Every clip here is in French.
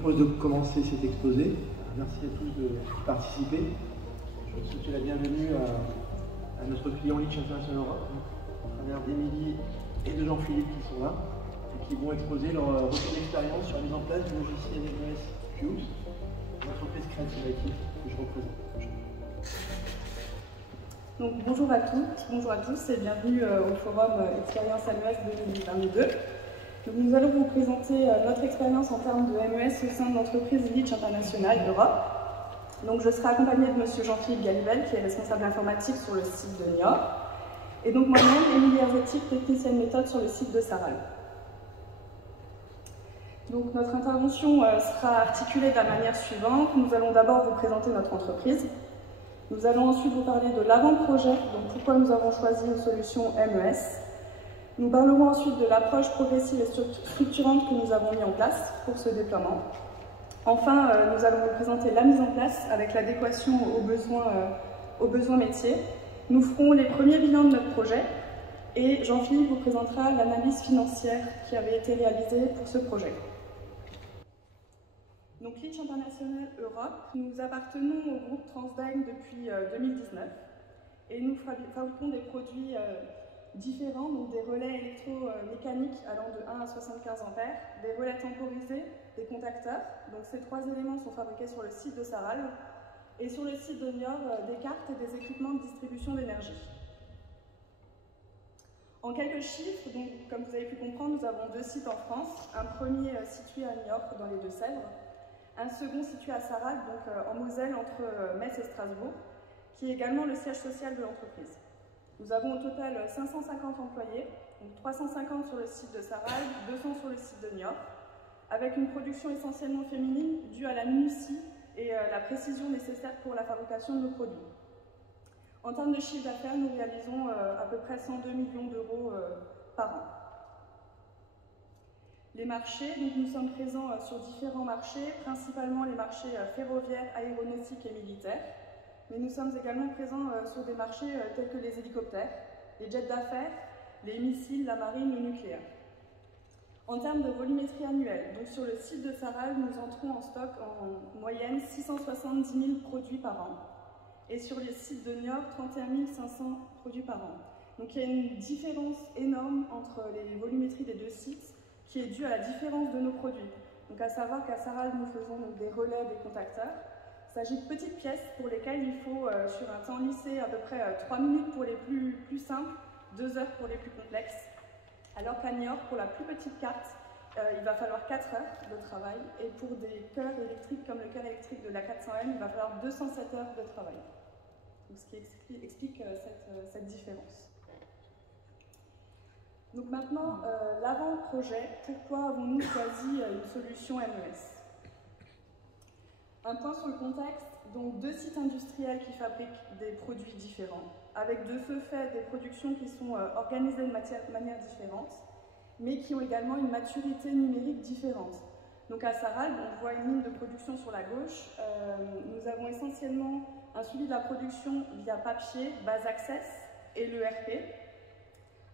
propose de commencer cet exposé. Merci à tous de participer. Je souhaite la bienvenue à notre client Litch International Europe, à travers d'Émilie et de Jean-Philippe qui sont là, et qui vont exposer leur retour d'expérience sur la mise en place du logiciel MES Cubes, l'entreprise créative IT que je représente. Donc, bonjour à tous et bienvenue au forum Expérience MES 2022. Donc, nous allons vous présenter notre expérience en termes de MES au sein de l'entreprise Litch International Europe. Donc, je serai accompagnée de monsieur Jean-Philippe Galibel, qui est responsable informatique sur le site de Niort, et donc moi-même, Émilie Herzetic, technicienne méthode sur le site de Saral. Donc, notre intervention sera articulée de la manière suivante. Nous allons d'abord vous présenter notre entreprise. Nous allons ensuite vous parler de l'avant-projet, donc pourquoi nous avons choisi une solution MES. Nous parlerons ensuite de l'approche progressive et structurante que nous avons mis en place pour ce déploiement. Enfin, nous allons vous présenter la mise en place avec l'adéquation aux besoins métiers. Nous ferons les premiers bilans de notre projet et Jean-Philippe vous présentera l'analyse financière qui avait été réalisée pour ce projet. Donc, Litch International Europe, nous appartenons au groupe Transdyne depuis 2019 et nous fabriquons des produits différents, donc des relais électromécaniques allant de 1 à 75 ampères, des relais temporisés, des contacteurs. Donc, ces trois éléments sont fabriqués sur le site de Saral et sur le site de Niort, des cartes et des équipements de distribution d'énergie. En quelques chiffres, donc, comme vous avez pu comprendre, nous avons deux sites en France, un premier situé à Niort dans les Deux-Sèvres, un second situé à Saral, donc en Moselle, entre Metz et Strasbourg, qui est également le siège social de l'entreprise. Nous avons au total 550 employés, donc 350 sur le site de Saral, 200 sur le site de Niort, avec une production essentiellement féminine due à la minutie et la précision nécessaire pour la fabrication de nos produits. En termes de chiffre d'affaires, nous réalisons à peu près 102 millions d'euros par an. Les marchés, donc nous sommes présents sur différents marchés, principalement les marchés ferroviaires, aéronautiques et militaires, mais nous sommes également présents sur des marchés tels que les hélicoptères, les jets d'affaires, les missiles, la marine, le nucléaire. En termes de volumétrie annuelle, donc sur le site de Saral, nous entrons en stock en moyenne 670 000 produits par an, et sur les sites de Niort, 31 500 produits par an. Donc il y a une différence énorme entre les volumétries des deux sites, qui est due à la différence de nos produits. Donc à savoir qu'à Saral, nous faisons donc des relais, des contacteurs. Il s'agit de petites pièces pour lesquelles il faut, sur un temps lissé, à peu près 3 minutes pour les plus simples, 2 heures pour les plus complexes. Alors qu'à Niort, pour la plus petite carte, il va falloir 4 heures de travail. Et pour des cœurs électriques comme le cœur électrique de la 400M, il va falloir 207 heures de travail. Donc, ce qui explique cette différence. Donc maintenant, l'avant-projet, pourquoi avons-nous choisi une solution MES? Un point sur le contexte, donc 2 sites industriels qui fabriquent des produits différents, avec de ce fait des productions qui sont organisées de manière différente, mais qui ont également une maturité numérique différente. Donc à Saral, on voit une ligne de production sur la gauche, nous avons essentiellement un suivi de la production via papier, base access et l'ERP,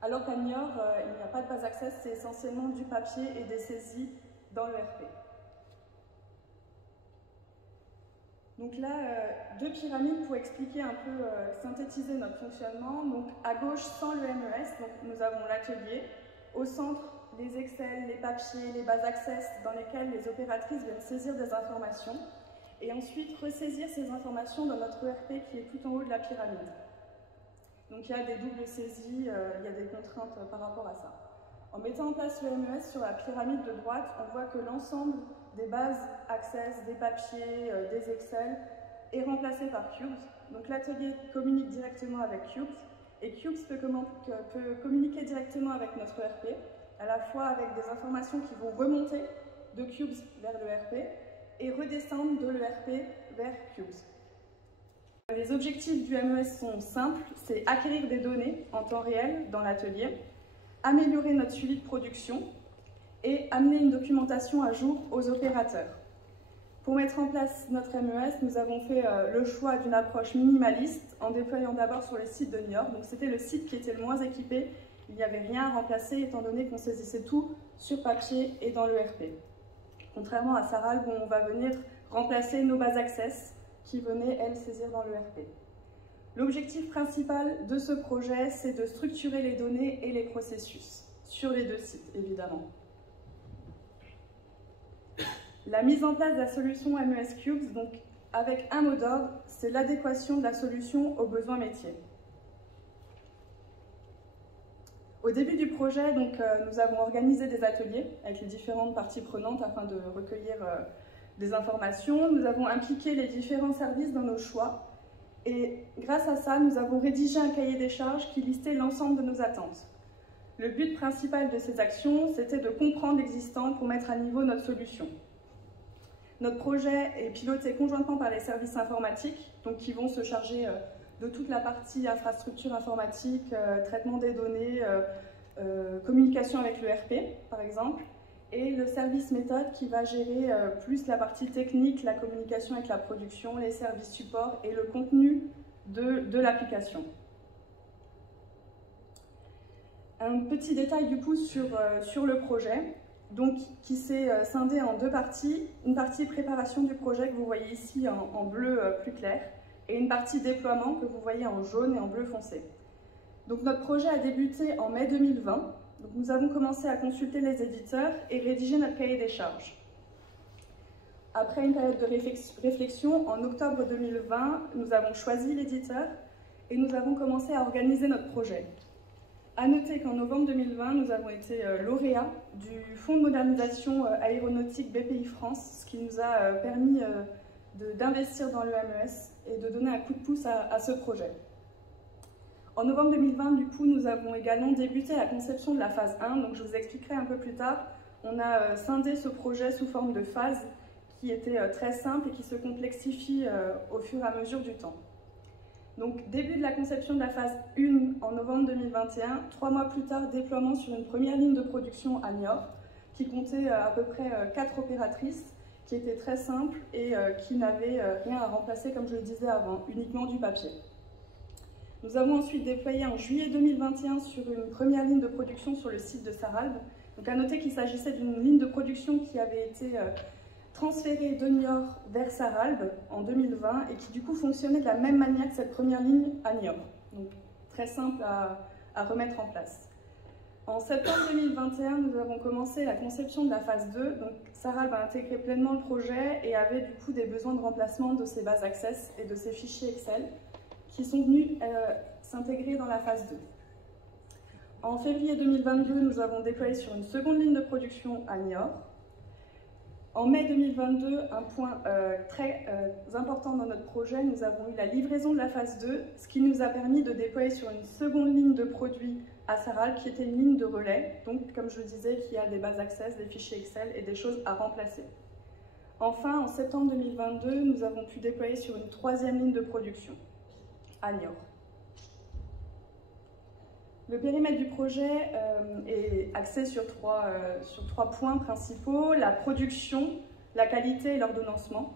alors qu'à Niort, il n'y a pas de base access, c'est essentiellement du papier et des saisies dans l'ERP. Donc là, 2 pyramides pour expliquer un peu, synthétiser notre fonctionnement. Donc à gauche, sans le MES, donc nous avons l'atelier. Au centre, les Excel, les papiers, les bases access dans lesquelles les opératrices viennent saisir des informations et ensuite ressaisir ces informations dans notre ERP qui est tout en haut de la pyramide. Donc il y a des doubles saisies, il y a des contraintes par rapport à ça. En mettant en place le MES sur la pyramide de droite, on voit que l'ensemble des bases Access, des papiers, des Excel est remplacé par Cubes. Donc l'atelier communique directement avec Cubes et Cubes peut communiquer directement avec notre ERP, à la fois avec des informations qui vont remonter de Cubes vers l'ERP et redescendre de l'ERP vers Cubes. Les objectifs du MES sont simples, c'est acquérir des données en temps réel dans l'atelier, améliorer notre suivi de production et amener une documentation à jour aux opérateurs. Pour mettre en place notre MES, nous avons fait le choix d'une approche minimaliste en déployant d'abord sur le site de Niort. Donc c'était le site qui était le moins équipé, il n'y avait rien à remplacer étant donné qu'on saisissait tout sur papier et dans l'ERP. contrairement à Saralb où on va venir remplacer nos bases Access qui venaient, elles, saisir dans l'ERP. L'objectif principal de ce projet, c'est de structurer les données et les processus, sur les deux sites, évidemment. La mise en place de la solution MES Cubes, donc avec un mot d'ordre, c'est l'adéquation de la solution aux besoins métiers. Au début du projet, donc, nous avons organisé des ateliers avec les différentes parties prenantes afin de recueillir des informations. Nous avons impliqué les différents services dans nos choix. Et grâce à ça, nous avons rédigé un cahier des charges qui listait l'ensemble de nos attentes. Le but principal de ces actions, c'était de comprendre l'existant pour mettre à niveau notre solution. Notre projet est piloté conjointement par les services informatiques, donc qui vont se charger de toute la partie infrastructure informatique, traitement des données, communication avec l'ERP, par exemple, et le service méthode qui va gérer plus la partie technique, la communication avec la production, les services support et le contenu de l'application. Un petit détail du coup sur le projet, donc, qui s'est scindé en deux parties. Une partie préparation du projet que vous voyez ici en bleu plus clair et une partie déploiement que vous voyez en jaune et en bleu foncé. Donc, notre projet a débuté en mai 2020. Donc, nous avons commencé à consulter les éditeurs et rédiger notre cahier des charges. Après une période de réflexion, en octobre 2020, nous avons choisi l'éditeur et nous avons commencé à organiser notre projet. À noter qu'en novembre 2020, nous avons été lauréats du Fonds de modernisation aéronautique BPI France, ce qui nous a permis d'investir dans le MES et de donner un coup de pouce à ce projet. En novembre 2020, du coup, nous avons également débuté la conception de la phase 1, donc je vous expliquerai un peu plus tard. On a scindé ce projet sous forme de phases qui était très simple et qui se complexifie au fur et à mesure du temps. Donc, début de la conception de la phase 1 en novembre 2021, 3 mois plus tard, déploiement sur une première ligne de production à Niort, qui comptait à peu près 4 opératrices, qui était très simple et qui n'avait rien à remplacer, comme je le disais avant, uniquement du papier. Nous avons ensuite déployé en juillet 2021 sur une première ligne de production sur le site de Saralb. Donc, à noter qu'il s'agissait d'une ligne de production qui avait été transférée de Niort vers Saralb en 2020 et qui du coup fonctionnait de la même manière que cette première ligne à Niort. Donc très simple à remettre en place. En septembre 2021, nous avons commencé la conception de la phase 2. Donc Saralb a intégré pleinement le projet et avait du coup des besoins de remplacement de ses bases Access et de ses fichiers Excel qui sont venus s'intégrer dans la phase 2. En février 2022, nous avons déployé sur une seconde ligne de production à Niort. En mai 2022, un point très important dans notre projet, nous avons eu la livraison de la phase 2, ce qui nous a permis de déployer sur une seconde ligne de produit à Saralb, qui était une ligne de relais, donc comme je le disais, qui a des bases Access, des fichiers Excel et des choses à remplacer. Enfin, en septembre 2022, nous avons pu déployer sur une troisième ligne de production, à Niort. Le périmètre du projet est axé sur trois points principaux, la production, la qualité et l'ordonnancement.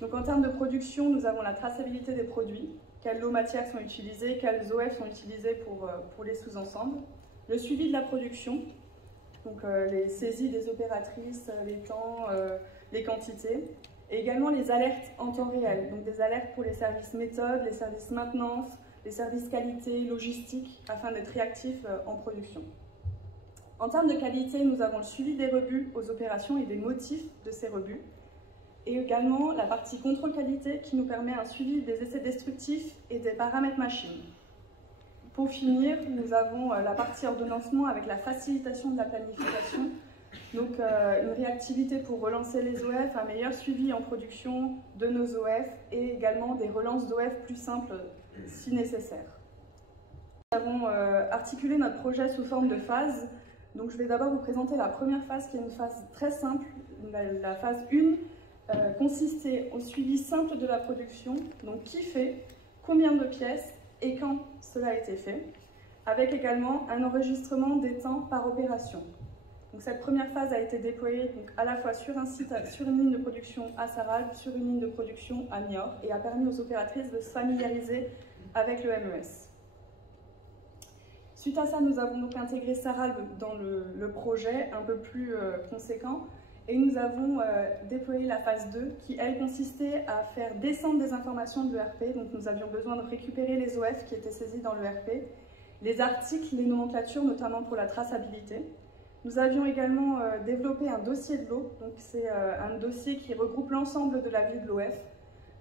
Donc en termes de production, nous avons la traçabilité des produits, quelles lots matières sont utilisées, quelles OF sont utilisées pour les sous-ensembles, le suivi de la production, donc les saisies des opératrices, les temps, les quantités, et également les alertes en temps réel, donc des alertes pour les services méthodes, les services maintenance, les services qualité, logistique, afin d'être réactifs en production. En termes de qualité, nous avons le suivi des rebuts aux opérations et des motifs de ces rebuts, et également la partie contrôle qualité qui nous permet un suivi des essais destructifs et des paramètres machines. Pour finir, nous avons la partie ordonnancement avec la facilitation de la planification, donc une réactivité pour relancer les OF, un meilleur suivi en production de nos OF et également des relances d'OF plus simples si nécessaire. Nous avons articulé notre projet sous forme de phases. Donc je vais d'abord vous présenter la première phase qui est une phase très simple. La phase 1 consistait au suivi simple de la production, donc qui fait, combien de pièces et quand cela a été fait, avec également un enregistrement des temps par opération. Donc cette première phase a été déployée donc, à la fois sur un site, sur une ligne de production à Saralb, sur une ligne de production à Niort, et a permis aux opératrices de se familiariser avec le MES. Suite à ça, nous avons donc intégré Saralb dans le projet un peu plus conséquent, Et nous avons déployé la phase 2 qui, elle, consistait à faire descendre des informations de l'ERP. Donc nous avions besoin de récupérer les OF qui étaient saisis dans l'ERP, les articles, les nomenclatures, notamment pour la traçabilité. Nous avions également développé un dossier de l'eau. Donc c'est un dossier qui regroupe l'ensemble de la vie de l'OF.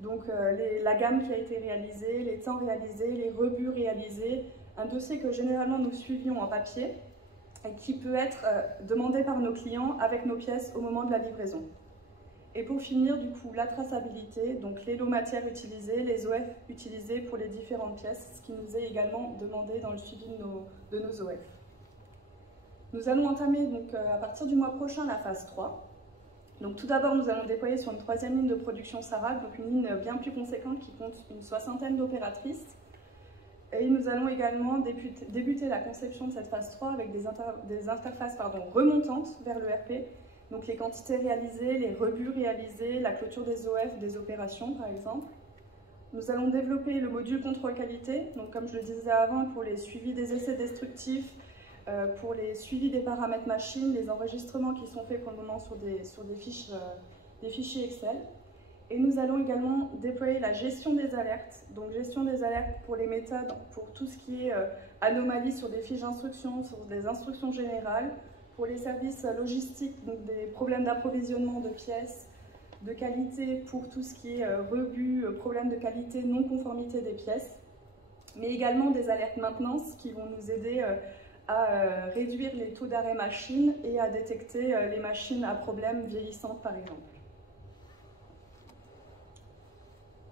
Donc la gamme qui a été réalisée, les temps réalisés, les rebuts réalisés. Un dossier que généralement nous suivions en papier, et qui peut être demandé par nos clients avec nos pièces au moment de la livraison. Et pour finir, du coup, la traçabilité, donc les lots matières utilisées, les OF utilisés pour les différentes pièces, ce qui nous est également demandé dans le suivi de nos OF. Nous allons entamer donc, à partir du mois prochain la phase 3. Donc tout d'abord, nous allons déployer sur une 3e ligne de production SARAC, donc une ligne bien plus conséquente qui compte une 60aine d'opératrices. Et nous allons également débuter la conception de cette phase 3 avec des interfaces remontantes vers l'ERP, donc les quantités réalisées, les rebuts réalisés, la clôture des OF, des opérations par exemple. Nous allons développer le module contrôle qualité, donc comme je le disais avant, pour les suivis des essais destructifs, pour les suivis des paramètres machines, les enregistrements qui sont faits pour le moment sur des fichiers Excel. Et nous allons également déployer la gestion des alertes, donc gestion des alertes pour les méthodes, pour tout ce qui est anomalie sur des fiches d'instructions, sur des instructions générales, pour les services logistiques, donc des problèmes d'approvisionnement de pièces, de qualité pour tout ce qui est rebut, problèmes de qualité, non-conformité des pièces, mais également des alertes maintenance qui vont nous aider à réduire les taux d'arrêt machine et à détecter les machines à problème vieillissantes par exemple.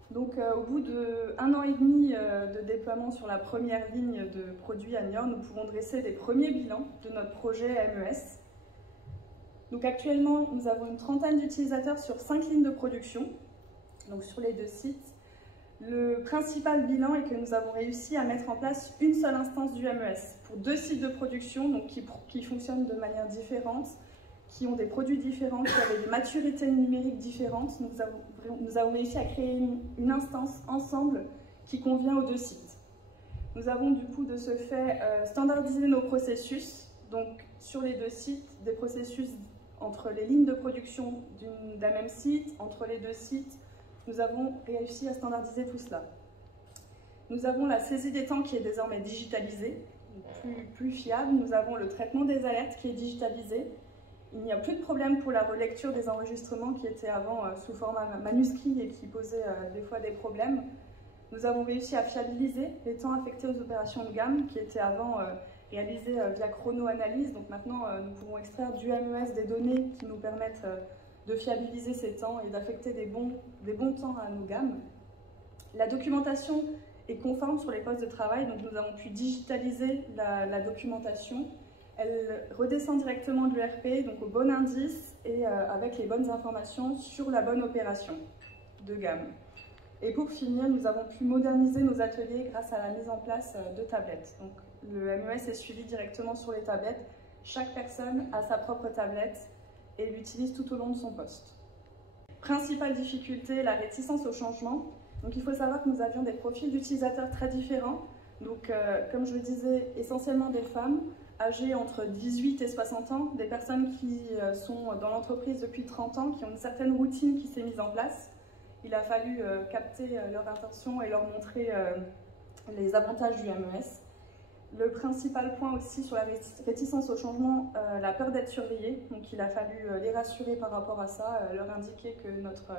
Donc au bout d'1 an et demi de déploiement sur la première ligne de produits à Niort, nous pouvons dresser des premiers bilans de notre projet MES. Donc actuellement, nous avons une trentaine d'utilisateurs sur 5 lignes de production, donc sur les 2 sites. Le principal bilan est que nous avons réussi à mettre en place une seule instance du MES pour 2 sites de production donc qui fonctionnent de manière différente, qui ont des produits différents, qui avaient des maturités numériques différentes. Nous avons réussi à créer une instance ensemble qui convient aux 2 sites. Nous avons du coup de ce fait standardisé nos processus, donc sur les 2 sites, des processus entre les lignes de production d'un même site, entre les 2 sites. Nous avons réussi à standardiser tout cela. Nous avons la saisie des temps qui est désormais digitalisée, plus fiable. Nous avons le traitement des alertes qui est digitalisé. Il n'y a plus de problème pour la relecture des enregistrements qui étaient avant sous format manuscrit et qui posaient des fois des problèmes. Nous avons réussi à fiabiliser les temps affectés aux opérations de gamme qui étaient avant réalisées via chrono-analyse. Donc maintenant, nous pouvons extraire du MES des données qui nous permettent de fiabiliser ces temps et d'affecter des bons temps à nos gammes. La documentation est conforme sur les postes de travail, donc nous avons pu digitaliser la documentation. Elle redescend directement de l'ERP, donc au bon indice et avec les bonnes informations sur la bonne opération de gamme. Et pour finir, nous avons pu moderniser nos ateliers grâce à la mise en place de tablettes. Donc, le MES est suivi directement sur les tablettes. Chaque personne a sa propre tablette et l'utilise tout au long de son poste. Principale difficulté, la réticence au changement. Donc, il faut savoir que nous avions des profils d'utilisateurs très différents. Donc, comme je le disais, essentiellement des femmes, âgées entre 18 et 60 ans, des personnes qui sont dans l'entreprise depuis 30 ans, qui ont une certaine routine qui s'est mise en place. Il a fallu capter leur intention et leur montrer les avantages du MES. Le principal point aussi sur la réticence au changement, la peur d'être surveillé. Donc il a fallu les rassurer par rapport à ça, leur indiquer que notre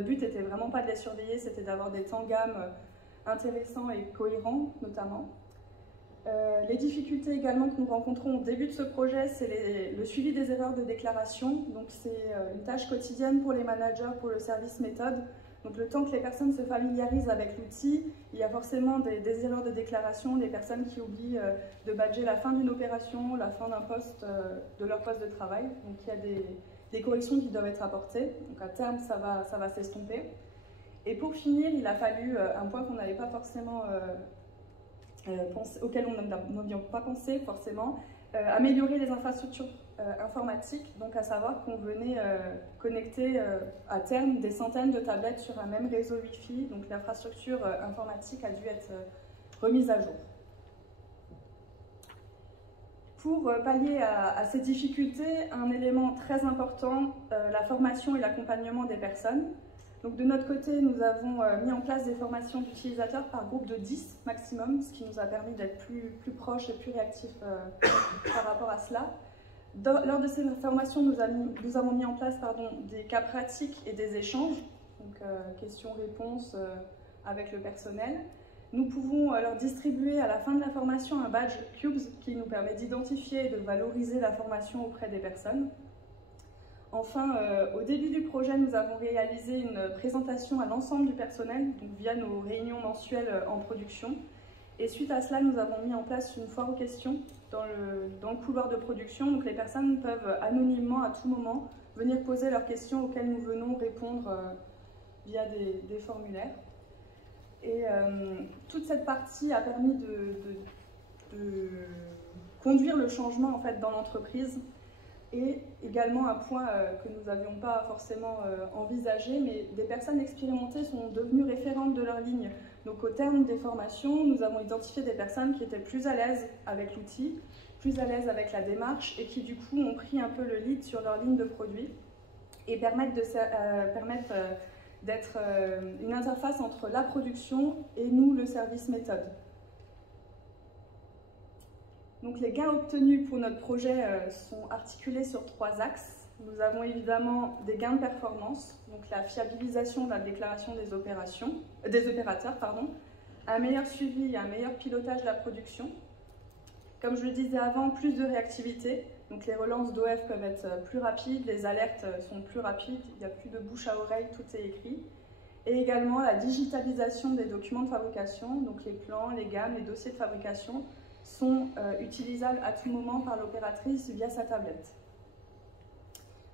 but n'était vraiment pas de les surveiller, c'était d'avoir des temps gamme intéressants et cohérents notamment. Les difficultés également que nous rencontrons au début de ce projet, c'est le suivi des erreurs de déclaration. Donc c'est une tâche quotidienne pour les managers, pour le service méthode. Donc le temps que les personnes se familiarisent avec l'outil, il y a forcément des erreurs de déclaration, des personnes qui oublient de badger la fin d'une opération, la fin d'un poste, de leur poste de travail. Donc il y a des corrections qui doivent être apportées. Donc à terme, ça va s'estomper. Et pour finir, il a fallu un point qu'on n'avait pas forcément auquel on n'avions pas pensé forcément, améliorer les infrastructures informatiques, donc à savoir qu'on venait connecter à terme des centaines de tablettes sur un même réseau Wi-Fi, donc l'infrastructure informatique a dû être remise à jour. Pour pallier à ces difficultés, un élément très important, la formation et l'accompagnement des personnes. Donc de notre côté, nous avons mis en place des formations d'utilisateurs par groupe de 10 maximum, ce qui nous a permis d'être plus proches et plus réactifs par rapport à cela. Lors de ces formations, nous avons mis en place des cas pratiques et des échanges, donc questions-réponses avec le personnel. Nous pouvons leur distribuer à la fin de la formation un badge Cubes qui nous permet d'identifier et de valoriser la formation auprès des personnes. Enfin, au début du projet, nous avons réalisé une présentation à l'ensemble du personnel, donc via nos réunions mensuelles en production. Et suite à cela, nous avons mis en place une foire aux questions dans le couloir de production. Donc les personnes peuvent anonymement, à tout moment, venir poser leurs questions auxquelles nous venons répondre via des formulaires. Et toute cette partie a permis de conduire le changement en fait, dans l'entreprise. Et également un point que nous n'avions pas forcément envisagé, mais des personnes expérimentées sont devenues référentes de leur ligne. Donc au terme des formations, nous avons identifié des personnes qui étaient plus à l'aise avec l'outil, plus à l'aise avec la démarche et qui du coup ont pris un peu le lead sur leur ligne de produit et permettent d'être une interface entre la production et nous, le service méthode. Donc les gains obtenus pour notre projet sont articulés sur 3 axes. Nous avons évidemment des gains de performance, donc la fiabilisation de la déclaration des opérateurs, un meilleur suivi et un meilleur pilotage de la production. Comme je le disais avant, plus de réactivité, donc les relances d'OF peuvent être plus rapides, les alertes sont plus rapides, il n'y a plus de bouche à oreille, tout est écrit. Et également la digitalisation des documents de fabrication, donc les plans, les gammes, les dossiers de fabrication, sont utilisables à tout moment par l'opératrice via sa tablette.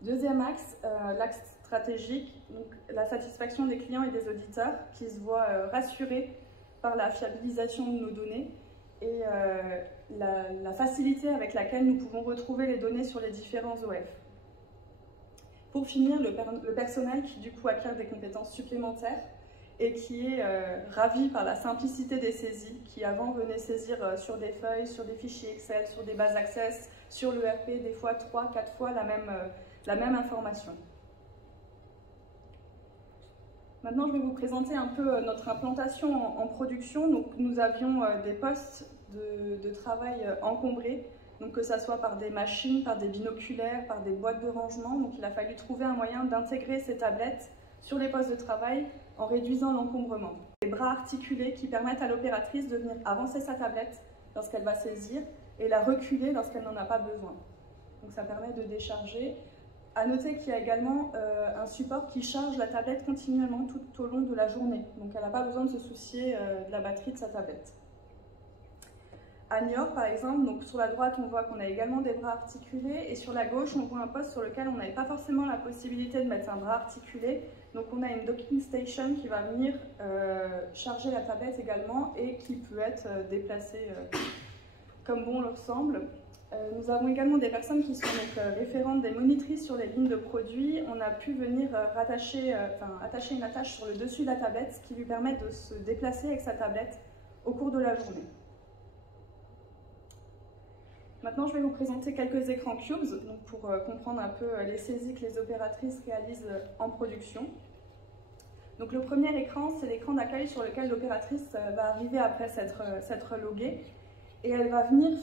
Deuxième axe, l'axe stratégique, donc la satisfaction des clients et des auditeurs qui se voient rassurés par la fiabilisation de nos données et la facilité avec laquelle nous pouvons retrouver les données sur les différents OF. Pour finir, le personnel qui du coup acquiert des compétences supplémentaires et qui est ravi par la simplicité des saisies, qui avant venait saisir sur des feuilles, sur des fichiers Excel, sur des bases Access, sur l'ERP, des fois 3-4 fois la même information. Maintenant, je vais vous présenter un peu notre implantation en production. Donc, nous avions des postes de travail encombrés, donc que ce soit par des machines, par des binoculaires, par des boîtes de rangement. Donc, il a fallu trouver un moyen d'intégrer ces tablettes sur les postes de travail en réduisant l'encombrement. Des bras articulés qui permettent à l'opératrice de venir avancer sa tablette lorsqu'elle va saisir et la reculer lorsqu'elle n'en a pas besoin. Donc ça permet de décharger. À noter qu'il y a également un support qui charge la tablette continuellement tout au long de la journée. Donc elle n'a pas besoin de se soucier de la batterie de sa tablette. À Niort, par exemple, donc sur la droite, on voit qu'on a également des bras articulés et sur la gauche, on voit un poste sur lequel on n'avait pas forcément la possibilité de mettre un bras articulé. Donc on a une docking station qui va venir charger la tablette également et qui peut être déplacée comme bon leur semble. Nous avons également des personnes qui sont donc, référentes des monitrices sur les lignes de produits. On a pu venir attacher une attache sur le dessus de la tablette, ce qui lui permet de se déplacer avec sa tablette au cours de la journée. Maintenant, je vais vous présenter quelques écrans Cubes donc pour comprendre un peu les saisies que les opératrices réalisent en production. Donc, le premier écran, c'est l'écran d'accueil sur lequel l'opératrice va arriver après s'être loguée et elle va venir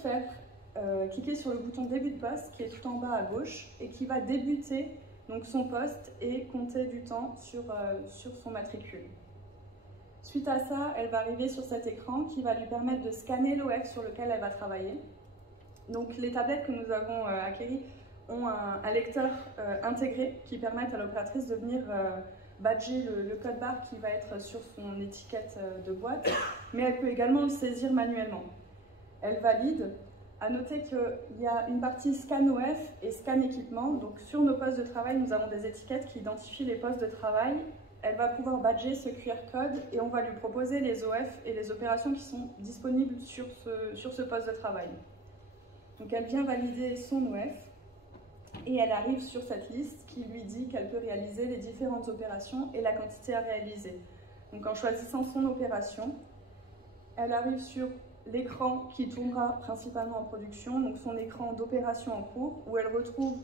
cliquer sur le bouton début de poste qui est tout en bas à gauche et qui va débuter donc, son poste et compter du temps sur son matricule. Suite à ça, elle va arriver sur cet écran qui va lui permettre de scanner l'OF sur lequel elle va travailler. Donc les tablettes que nous avons acquéries ont un lecteur intégré qui permet à l'opératrice de venir badger le code barre qui va être sur son étiquette de boîte, mais elle peut également le saisir manuellement. Elle valide. À noter qu'il y a une partie scan OF et scan équipement. Donc sur nos postes de travail, nous avons des étiquettes qui identifient les postes de travail. Elle va pouvoir badger ce QR code et on va lui proposer les OF et les opérations qui sont disponibles sur ce poste de travail. Donc elle vient valider son OF et elle arrive sur cette liste qui lui dit qu'elle peut réaliser les différentes opérations et la quantité à réaliser. Donc en choisissant son opération, elle arrive sur l'écran qui tournera principalement en production, donc son écran d'opération en cours, où elle retrouve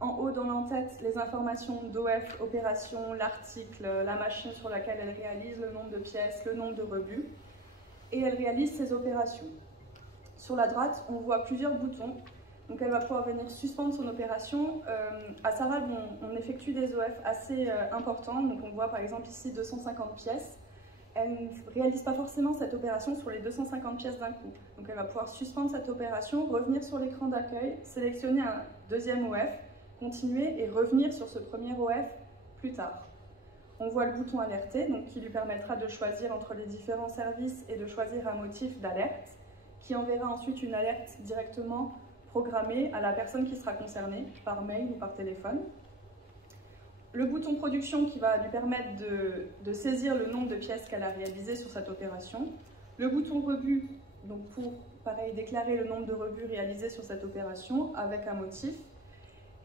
en haut dans l'entête les informations d'OF, opération, l'article, la machine sur laquelle elle réalise, le nombre de pièces, le nombre de rebuts, et elle réalise ses opérations. Sur la droite, on voit plusieurs boutons, donc elle va pouvoir venir suspendre son opération. À Sarral, on effectue des OF assez importants, donc on voit par exemple ici 250 pièces. Elle ne réalise pas forcément cette opération sur les 250 pièces d'un coup. Donc elle va pouvoir suspendre cette opération, revenir sur l'écran d'accueil, sélectionner un deuxième OF, continuer et revenir sur ce premier OF plus tard. On voit le bouton alerter, donc qui lui permettra de choisir entre les différents services et de choisir un motif d'alerte, qui enverra ensuite une alerte directement programmée à la personne qui sera concernée, par mail ou par téléphone. Le bouton production qui va lui permettre de saisir le nombre de pièces qu'elle a réalisées sur cette opération. Le bouton rebut, donc pour, pareil, déclarer le nombre de rebuts réalisés sur cette opération avec un motif.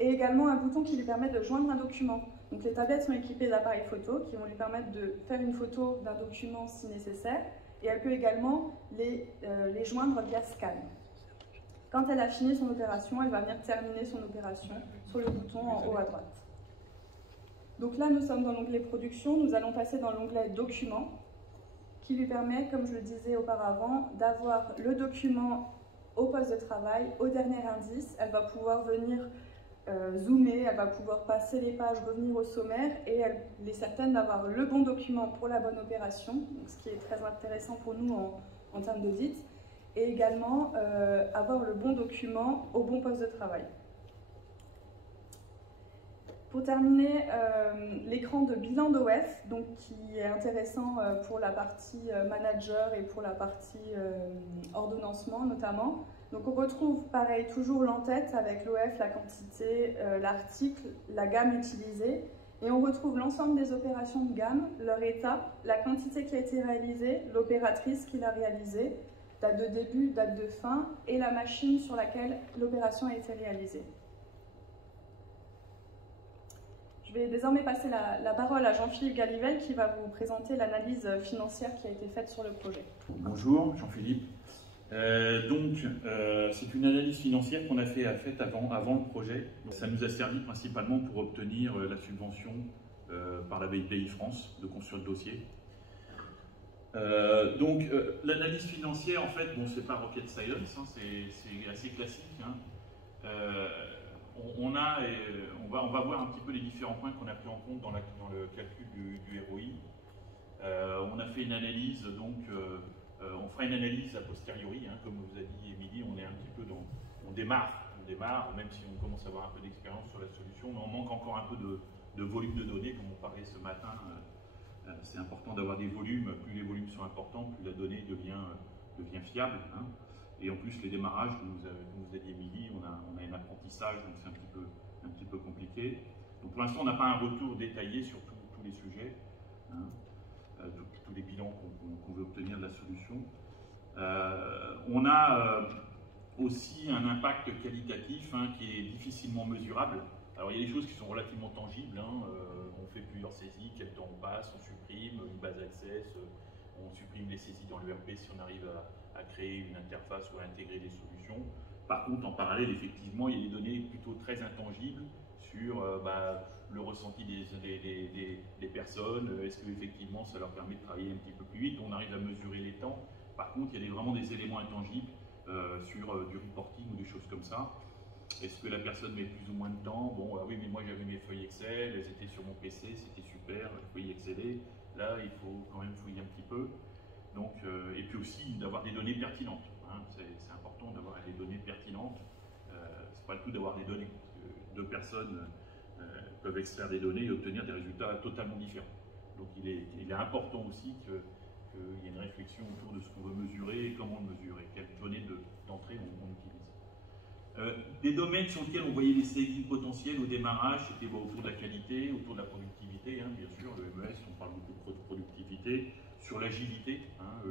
Et également un bouton qui lui permet de joindre un document. Donc les tablettes sont équipées d'appareils photo qui vont lui permettre de faire une photo d'un document si nécessaire. Et elle peut également les joindre via scan. Quand elle a fini son opération, elle va venir terminer son opération sur le bouton en haut à droite. Donc là, nous sommes dans l'onglet Production. Nous allons passer dans l'onglet Documents, qui lui permet, comme je le disais auparavant, d'avoir le document au poste de travail, au dernier indice. Elle va pouvoir venir zoomer, elle va pouvoir passer les pages, revenir au sommaire, et elle est certaine d'avoir le bon document pour la bonne opération, donc ce qui est très intéressant pour nous en termes d'audit, et également avoir le bon document au bon poste de travail. Pour terminer, l'écran de bilan d'OF, donc qui est intéressant pour la partie manager et pour la partie ordonnancement notamment. Donc on retrouve pareil toujours l'entête avec l'OF, la quantité, l'article, la gamme utilisée, et on retrouve l'ensemble des opérations de gamme, leur état, la quantité qui a été réalisée, l'opératrice qui l'a réalisée, date de début, date de fin, et la machine sur laquelle l'opération a été réalisée. Je vais désormais passer la parole à Jean-Philippe Galivel qui va vous présenter l'analyse financière qui a été faite sur le projet. Bonjour Jean-Philippe. C'est une analyse financière qu'on a fait avant le projet. Donc, ça nous a servi principalement pour obtenir la subvention par la BPI France de construire le dossier. L'analyse financière, en fait, bon, c'est pas rocket science, hein, c'est assez classique. Hein. On va voir un petit peu les différents points qu'on a pris en compte dans le calcul du ROI. On a fait une analyse, on fera une analyse a posteriori, hein, comme vous a dit Émilie, on est un petit peu on démarre, même si on commence à avoir un peu d'expérience sur la solution, mais on manque encore un peu de volume de données, comme on parlait ce matin. C'est important d'avoir des volumes, plus les volumes sont importants, plus la donnée devient fiable. Hein. Et en plus, les démarrages, comme vous a dit Émilie, on a un apprentissage, donc c'est un petit peu compliqué. Donc pour l'instant, on n'a pas un retour détaillé sur tous les sujets, hein, tous les bilans qu'on veut obtenir de la solution. On a aussi un impact qualitatif, hein, qui est difficilement mesurable. Alors il y a des choses qui sont relativement tangibles, hein, on fait plusieurs saisies, quel temps on passe, on supprime une base Access, on supprime les saisies dans l'ERP si on arrive à créer une interface ou à intégrer des solutions. Par contre, en parallèle, effectivement, il y a des données plutôt très intangibles sur le ressenti des personnes, est-ce qu'effectivement ça leur permet de travailler un petit peu plus vite, on arrive à mesurer les temps. Par contre, il y a vraiment des éléments intangibles sur du reporting ou des choses comme ça. Est-ce que la personne met plus ou moins de temps? Bon, oui, mais moi j'avais mes feuilles Excel, elles étaient sur mon PC, c'était super, je pouvais y accéder. Là, il faut quand même fouiller un petit peu. Donc, et puis aussi d'avoir des données pertinentes. Hein. C'est important d'avoir des données pertinentes. C'est pas le tout d'avoir des données, parce que deux personnes peuvent extraire des données et obtenir des résultats totalement différents. Donc il est important aussi qu'il y ait une réflexion autour de ce qu'on veut mesurer et comment le mesurer, quelles données d'entrée on utilise. Des domaines sur lesquels on voyait des saisies potentielles au démarrage, c'était autour de la qualité, autour de la productivité, hein, bien sûr, le MES, on parle beaucoup de productivité, sur l'agilité, hein,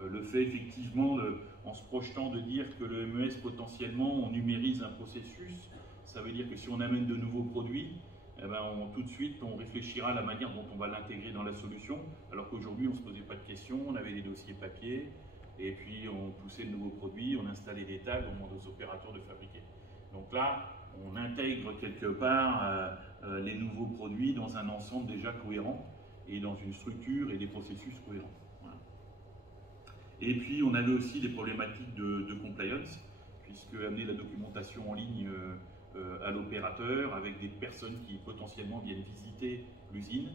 le fait effectivement, en se projetant de dire que le MES potentiellement, on numérise un processus, ça veut dire que si on amène de nouveaux produits, eh ben tout de suite on réfléchira à la manière dont on va l'intégrer dans la solution, alors qu'aujourd'hui on ne se posait pas de questions, on avait des dossiers papier, et puis on poussait de nouveaux produits, on installait des tags, on demandait aux opérateurs de fabriquer. Donc là, on intègre quelque part les nouveaux produits dans un ensemble déjà cohérent et dans une structure et des processus cohérents. Voilà. Et puis on avait aussi des problématiques de compliance, puisque amener la documentation en ligne à l'opérateur avec des personnes qui potentiellement viennent visiter l'usine,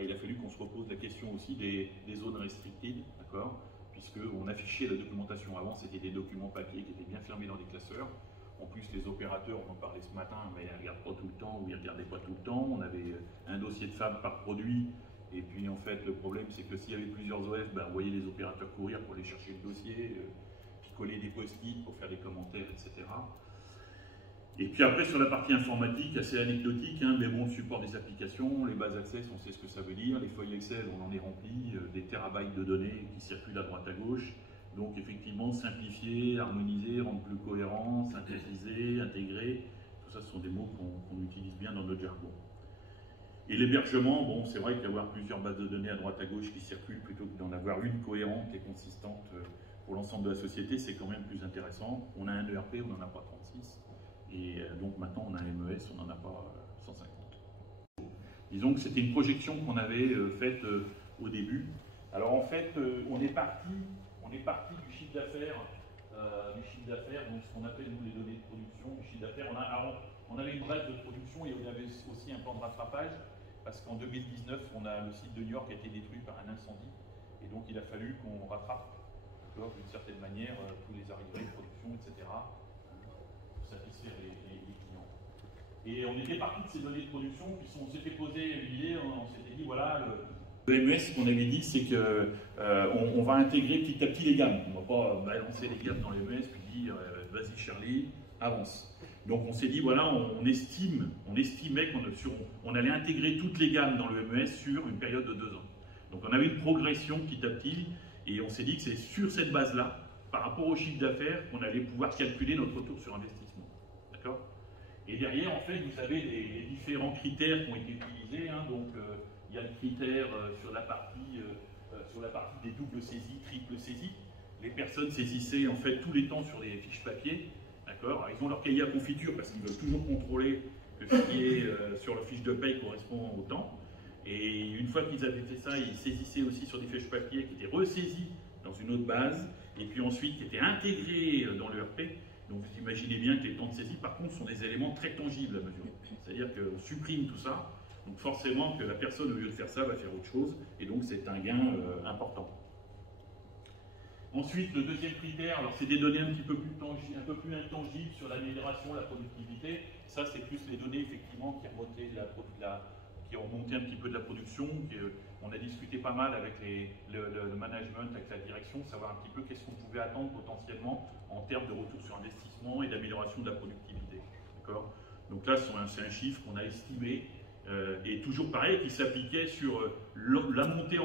il a fallu qu'on se repose la question aussi des zones restricted, d'accord, puisqu'on affichait la documentation avant, c'était des documents papier qui étaient bien fermés dans des classeurs. En plus, les opérateurs, on en parlait ce matin, mais ils ne regardent pas tout le temps ou ils ne regardaient pas tout le temps. On avait un dossier de femmes par produit. Et puis, en fait, le problème, c'est que s'il y avait plusieurs OF, on voyait les opérateurs courir pour aller chercher le dossier, puis coller des post-it pour faire des commentaires, etc. Et puis après, sur la partie informatique, assez anecdotique, mais bon, le support des applications, les bases Access, on sait ce que ça veut dire. Les feuilles Excel, on en est rempli, des terabytes de données qui circulent à droite à gauche. Donc effectivement, simplifier, harmoniser, rendre plus cohérent, synthétiser, intégrer, tout ça ce sont des mots qu'on utilise bien dans notre jargon. Et l'hébergement, bon, c'est vrai qu'avoir plusieurs bases de données à droite à gauche qui circulent plutôt que d'en avoir une cohérente et consistante pour l'ensemble de la société, c'est quand même plus intéressant. On a un ERP, on n'en a pas 36, et donc maintenant on a un MES, on n'en a pas 150. Disons que c'était une projection qu'on avait faite au début. Alors en fait, on est parti du chiffre d'affaires, donc ce qu'on appelle nous les données de production, du chiffre d'affaires. On avait une brève de production et on avait aussi un plan de rattrapage, parce qu'en 2019, le site de New York a été détruit par un incendie, et donc il a fallu qu'on rattrape, d'une certaine manière, tous les arrivées de production, etc., pour satisfaire les clients. Et on était parti de ces données de production, puisqu'on s'était posé une idée, on s'était dit, voilà, le MES, ce qu'on avait dit, c'est qu'on va intégrer petit à petit les gammes. On ne va pas balancer les gammes dans le MES puis dire vas-y Charlie, avance. Donc on s'est dit voilà, on estimait qu'on allait intégrer toutes les gammes dans le MES sur une période de 2 ans. Donc on avait une progression petit à petit et on s'est dit que c'est sur cette base-là, par rapport au chiffre d'affaires, qu'on allait pouvoir calculer notre retour sur investissement. D'accord ? Et derrière, en fait, vous avez les différents critères qui ont été utilisés. Donc, il y a le critère sur la partie des doubles saisies, triples saisies. Les personnes saisissaient en fait tous les temps sur les fiches papier. D'accord ? Ils ont leur cahier à confiture parce qu'ils veulent toujours contrôler que ce qui est sur leur fiche de paye correspond au temps. Et une fois qu'ils avaient fait ça, ils saisissaient aussi sur des fiches papier qui étaient ressaisies dans une autre base et puis ensuite qui étaient intégrées dans l'ERP. Donc vous imaginez bien que les temps de saisie, par contre, sont des éléments très tangibles à mesurer. C'est-à-dire qu'on supprime tout ça, donc forcément que la personne, au lieu de faire ça, va faire autre chose, et donc c'est un gain important. Ensuite, le deuxième critère, alors c'est des données un peu plus intangibles sur l'amélioration, la productivité. Ça, c'est plus les données effectivement qui ont monté un petit peu de la production. On a discuté pas mal avec le management, avec la direction, savoir un petit peu qu'est-ce qu'on pouvait attendre potentiellement en termes de retour sur investissement et d'amélioration de la productivité. D'accord ? Donc là, c'est un chiffre qu'on a estimé, et toujours pareil, qui s'appliquait sur la montée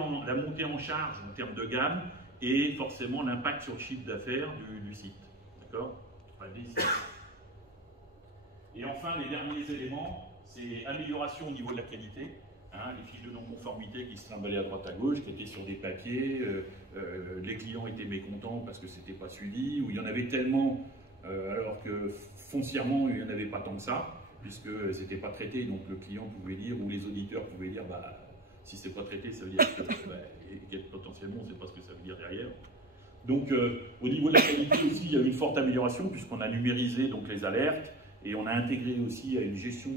en charge en termes de gamme et forcément l'impact sur le chiffre d'affaires du site. D'accord ? Enfin, des sites. Et enfin, les derniers éléments, c'est amélioration au niveau de la qualité. Les fiches de non-conformité qui se trimballaient à droite à gauche, qui étaient sur des papiers, les clients étaient mécontents parce que ce n'était pas suivi, ou il y en avait tellement, alors que foncièrement il n'y en avait pas tant que ça, puisque ce n'était pas traité, donc le client pouvait dire, ou les auditeurs pouvaient dire, si ce n'est pas traité, ça veut dire que potentiellement on ne sait pas ce que ça veut dire derrière. Donc au niveau de la qualité aussi, il y a eu une forte amélioration, puisqu'on a numérisé donc, les alertes, et on a intégré aussi à une gestion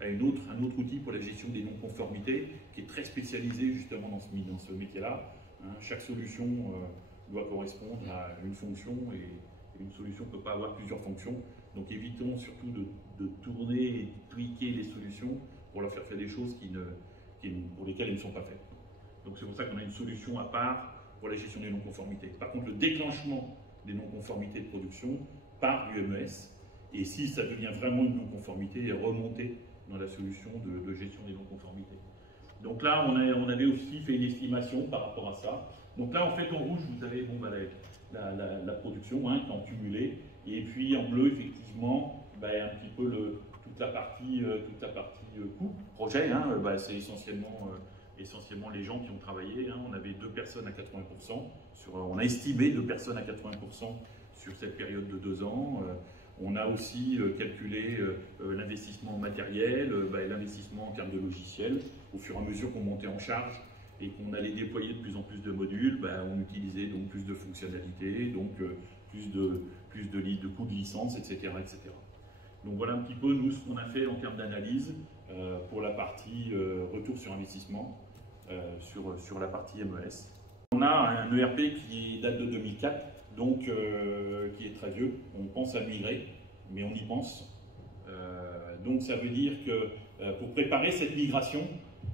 un autre outil pour la gestion des non-conformités qui est très spécialisé justement dans ce métier-là. Chaque solution doit correspondre à une fonction et une solution ne peut pas avoir plusieurs fonctions. Donc évitons surtout de tourner et de tweaker les solutions pour leur faire des choses pour lesquelles elles ne sont pas faites. Donc c'est pour ça qu'on a une solution à part pour la gestion des non-conformités. Par contre, le déclenchement des non-conformités de production part du MES. Et si ça devient vraiment une non-conformité, elle est remontée dans la solution de gestion des non-conformités. Donc là, on avait aussi fait une estimation par rapport à ça. Donc là, en fait, en rouge, vous avez la production qui est en cumulé. Et puis en bleu, effectivement, un petit peu toute la partie coût, projet. C'est essentiellement essentiellement les gens qui ont travaillé. Hein. On avait 2 personnes à 80%, on a estimé 2 personnes à 80% sur cette période de 2 ans. On a aussi calculé l'investissement en matériel, l'investissement en termes de logiciels. Au fur et à mesure qu'on montait en charge et qu'on allait déployer de plus en plus de modules, on utilisait donc plus de fonctionnalités, donc plus de coûts de licence, etc., etc. Donc voilà un petit peu nous ce qu'on a fait en termes d'analyse pour la partie retour sur investissement sur la partie MES. On a un ERP qui date de 2004, donc qui est très vieux. On pense à migrer, mais on y pense. Donc ça veut dire que pour préparer cette migration,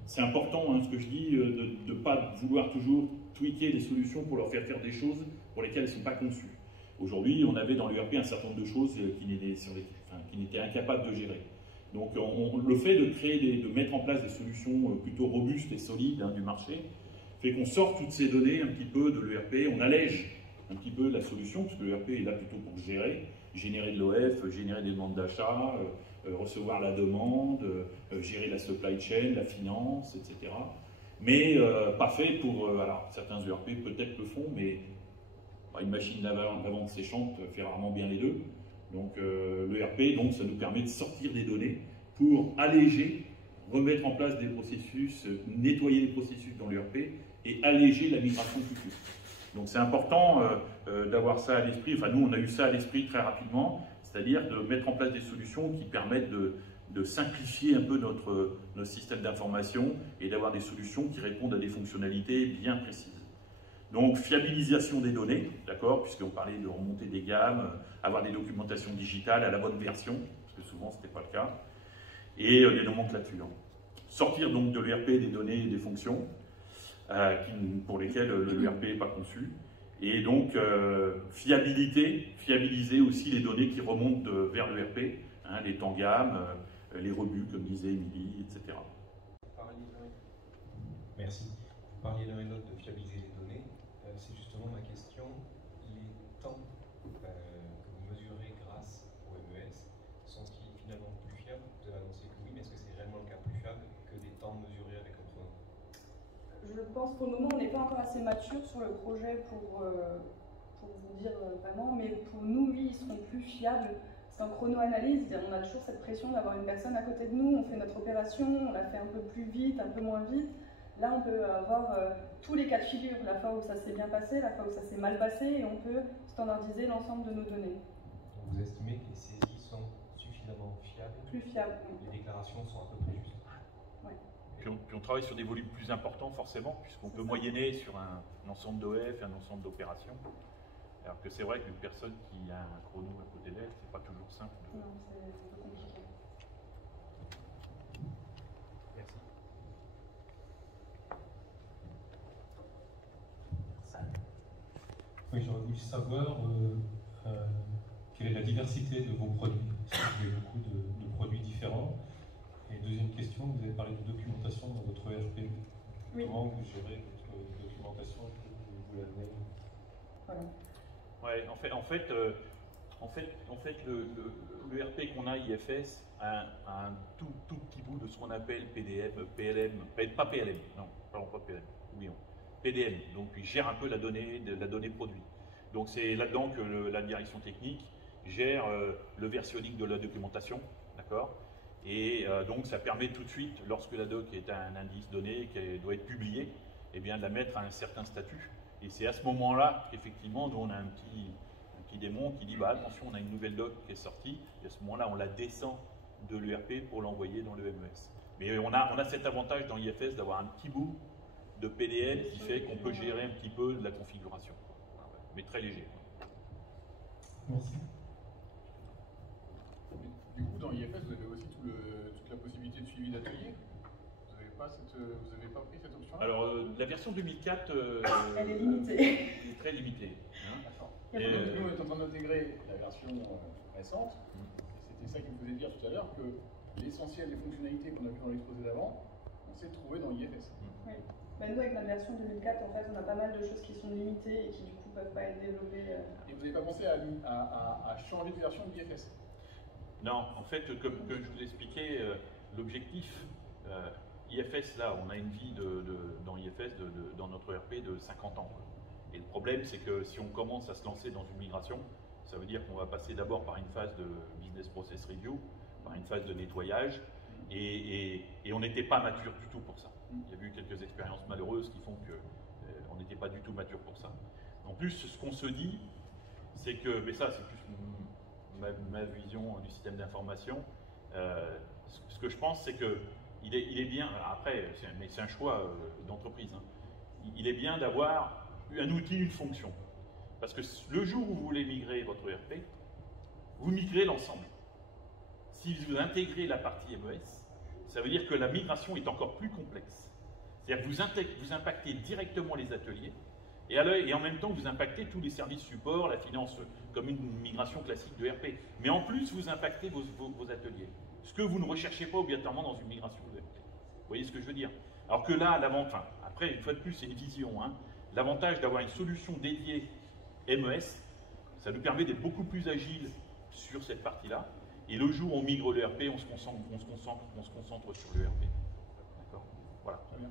c'est important, hein, ce que je dis, de ne pas vouloir toujours tweaker les solutions pour leur faire des choses pour lesquelles elles ne sont pas conçues. Aujourd'hui, on avait dans l'ERP un certain nombre de choses qui n'étaient incapables de gérer. Donc le fait de mettre en place des solutions plutôt robustes et solides, hein, du marché, fait qu'on sort toutes ces données un petit peu de l'ERP, on allège un petit peu la solution, parce que l'ERP est là plutôt pour générer de l'OF, générer des demandes d'achat, recevoir la demande, gérer la supply chain, la finance, etc. Mais pas fait pour... alors certains ERP peut-être le font, mais une machine d'avant séchante fait rarement bien les deux. Donc l'ERP, donc, ça nous permet de sortir des données pour alléger, remettre en place des processus, nettoyer les processus dans l'ERP et alléger la migration future. Donc c'est important d'avoir ça à l'esprit. Enfin, nous, on a eu ça à l'esprit très rapidement, c'est-à-dire de mettre en place des solutions qui permettent de simplifier un peu notre système d'information et d'avoir des solutions qui répondent à des fonctionnalités bien précises. Donc, fiabilisation des données, d'accord, puisqu'on parlait de remonter des gammes, avoir des documentations digitales à la bonne version, parce que souvent ce n'était pas le cas, et des nomenclatures. Sortir donc de l'ERP des données et des fonctions pour lesquelles l'ERP n'est pas conçu, et donc fiabiliser aussi les données qui remontent vers l'ERP, hein, les temps gammes, les rebuts, comme disait Émilie, etc. Merci. Vous parliez l'un et l'autre de fiabiliser les données. C'est justement ma question. Les temps que vous mesurez grâce au MES sont-ils finalement plus fiables? Vous avez annoncé que oui, mais est-ce que c'est réellement le cas plus fiable que des temps mesurés avec un chrono? Je pense pour le moment, on n'est pas encore assez mature sur le projet pour vous dire vraiment, mais pour nous, oui, ils seront plus fiables. Parce qu'en chrono-analyse, on a toujours cette pression d'avoir une personne à côté de nous, on fait notre opération, on la fait un peu plus vite, un peu moins vite. Là, on peut avoir tous les cas de figure, la fois où ça s'est bien passé, la fois où ça s'est mal passé, et on peut standardiser l'ensemble de nos données. Donc vous estimez que les saisies sont suffisamment fiables? Plus fiables, oui. Les déclarations sont à peu près justes? Oui. Puis on travaille sur des volumes plus importants, forcément, puisqu'on peut moyenner sur un ensemble d'OF, un ensemble d'opérations. Alors que c'est vrai qu'une personne qui a un chrono à côté d'elle, c'est pas toujours simple. Non, c'est un peu compliqué. Merci. Oui, j'aurais voulu savoir quelle est la diversité de vos produits. Est-ce que vous avez beaucoup de produits différents? Et deuxième question, vous avez parlé de documentation dans votre ERP. Oui. Comment vous gérez votre documentation? Vous l'amenez? Voilà. Ouais, en fait, le ERP qu'on a, IFS, a un tout petit bout de ce qu'on appelle PDM, PLM, pas PLM, non, pardon, pas PLM, oublions, PDM, donc il gère un peu la donnée produit. Donc c'est là-dedans que la direction technique gère le versionning de la documentation, d'accord? Et donc ça permet tout de suite, lorsque la doc est un indice donné, qui doit être publié, eh bien de la mettre à un certain statut. Et c'est à ce moment-là qu'effectivement, nous on a un petit démon qui dit bah attention, on a une nouvelle doc qui est sortie, et à ce moment-là on la descend de l'ERP pour l'envoyer dans le MES. Mais on a cet avantage dans IFS d'avoir un petit bout de PDL qui fait qu'on peut gérer un petit peu de la configuration, mais très léger. Merci. Du coup, dans IFS, vous avez aussi toute la possibilité de suivi d'atelier. Vous n'avez pas pris cette option-là? Alors, la version 2004, elle est limitée. Est très limitée. Hein. D'accord. Nous, on est en train d'intégrer la version récente. Et c'était ça qui me faisait dire tout à l'heure que l'essentiel des fonctionnalités qu'on a vues dans l'exposé d'avant, on s'est trouvé dans IFS. Oui. Ben nous, avec notre version 2004, en fait, on a pas mal de choses qui sont limitées et qui, du coup, ne peuvent pas être développées. Et vous n'avez pas pensé à changer de version d'IFS? Non, en fait, comme je vous expliquais, l'objectif, IFS, là, on a une vie dans IFS, dans notre ERP, de 50 ans. Et le problème, c'est que si on commence à se lancer dans une migration, ça veut dire qu'on va passer d'abord par une phase de business process review, par une phase de nettoyage, et on n'était pas mature du tout pour ça. Il y a eu quelques expériences malheureuses qui font qu'on n'était pas du tout mature pour ça. En plus, ce qu'on se dit, c'est que, mais ça c'est plus ma vision du système d'information, ce que je pense, c'est que il est bien, après, mais c'est un choix d'entreprise, hein, il est bien d'avoir un outil, une fonction. Parce que le jour où vous voulez migrer votre ERP, vous migrez l'ensemble. Si vous intégrez la partie MES, ça veut dire que la migration est encore plus complexe. C'est-à-dire que vous impactez directement les ateliers et en même temps vous impactez tous les services support, la finance, comme une migration classique de ERP. Mais en plus, vous impactez vos ateliers. Ce que vous ne recherchez pas obligatoirement dans une migration de ERP. Vous voyez ce que je veux dire? Alors que là, après, une fois de plus, c'est une vision. Hein. L'avantage d'avoir une solution dédiée MES, ça nous permet d'être beaucoup plus agile sur cette partie-là. Et le jour où on migre l'ERP, on se concentre sur l'ERP. D'accord? Voilà. Très bien.